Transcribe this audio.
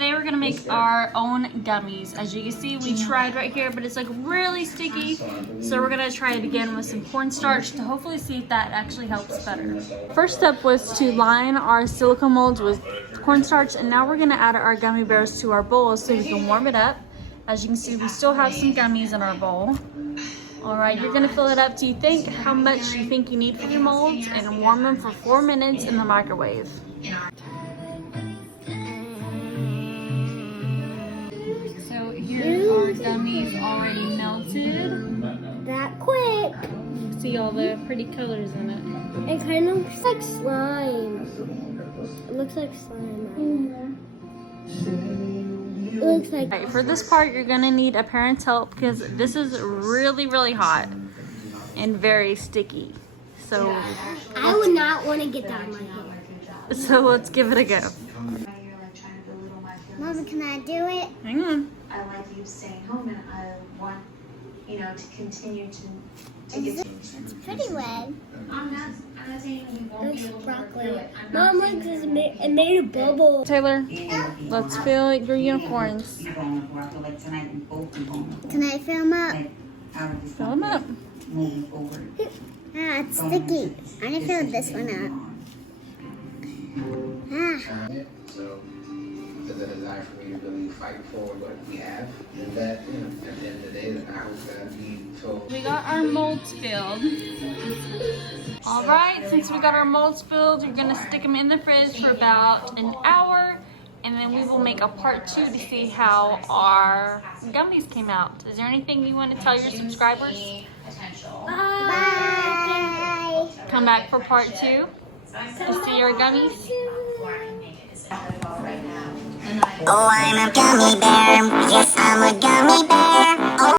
today we're gonna make our own gummies. As you can see, we tried right here, but it's like really sticky. So we're gonna try it again with some cornstarch to hopefully see if that actually helps better. First step was to line our silicone molds with cornstarch, and now we're gonna add our gummy bears to our bowl so we can warm it up. As you can see, we still have some gummies in our bowl. All right, you're gonna fill it up to you think how much you think you need for your molds, and warm them for 4 minutes in the microwave. So here are gummies already melted. That quick. You see all the pretty colors in it. It kind of looks like slime. It looks like slime. It looks like. All right, for this part, you're gonna need a parent's help because this is really, really hot and very sticky. So I would not want to get that on my hand. So let's give it a go. Mama, can I do it? Hang on. I like you staying home, and I want, to continue to get. It's pretty red. I'm not saying you won't be able to work through it. Mom, look, it made a bubble. Taylor, let's fill your unicorns. Can I fill them up? Fill them up. Ah, it's sticky. I'm gonna fill this one up. Ah. So there's a desire for me to really fight for what we have, and that, at the end of the day, that I hope that we feel. We got our molds filled. All right, since we got our molds filled, you're gonna stick them in the fridge for about an hour, and then we will make a part 2 to see how our gummies came out. Is there anything you want to tell your subscribers? Bye. Come back for part 2 to see our gummies. Oh, I'm a gummy bear. Yes, I'm a gummy bear. Oh.